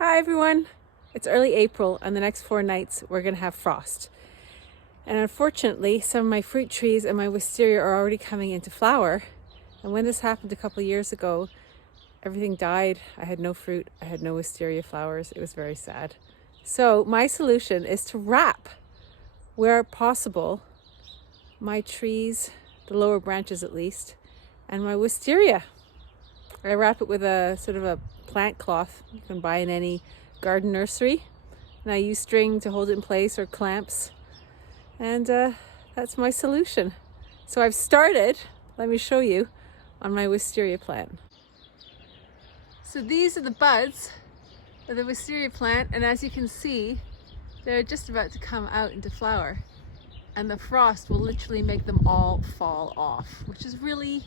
Hi everyone! It's early April and the next 4 nights we're going to have frost. And unfortunately some of my fruit trees and my wisteria are already coming into flower. And when this happened a couple of years ago, everything died. I had no fruit, I had no wisteria flowers. It was very sad. So my solution is to wrap, where possible, my trees, the lower branches at least, and my wisteria. I wrap it with a sort of a plant cloth you can buy in any garden nursery, and I use string to hold it in place or clamps, and that's my solution. So I've started, let me show you, on my wisteria plant. So these are the buds of the wisteria plant, and as you can see, they're just about to come out into flower, and the frost will literally make them all fall off, which is really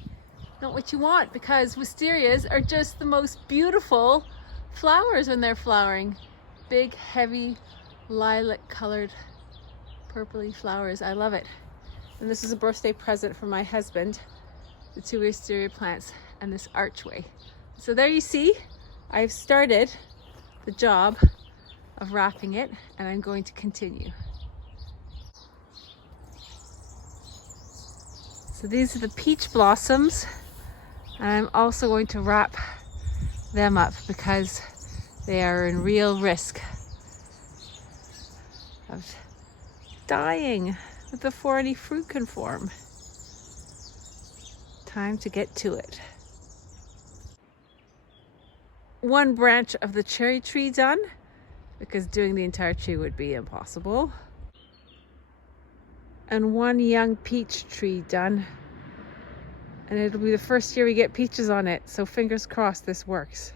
not what you want, because wisterias are just the most beautiful flowers when they're flowering. Big, heavy, lilac colored, purpley flowers. I love it. And this is a birthday present from my husband, the 2 wisteria plants and this archway. So there you see, I've started the job of wrapping it, and I'm going to continue. So these are the peach blossoms, and I'm also going to wrap them up because they are in real risk of dying before any fruit can form. Time to get to it. One branch of the cherry tree done, because doing the entire tree would be impossible. And one young peach tree done. And it'll be the first year we get peaches on it, so fingers crossed this works.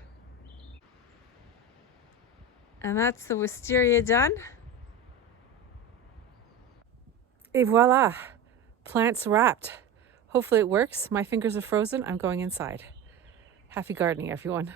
And that's the wisteria done. Et voila, plants wrapped. Hopefully it works. My fingers are frozen. I'm going inside. Happy gardening, everyone.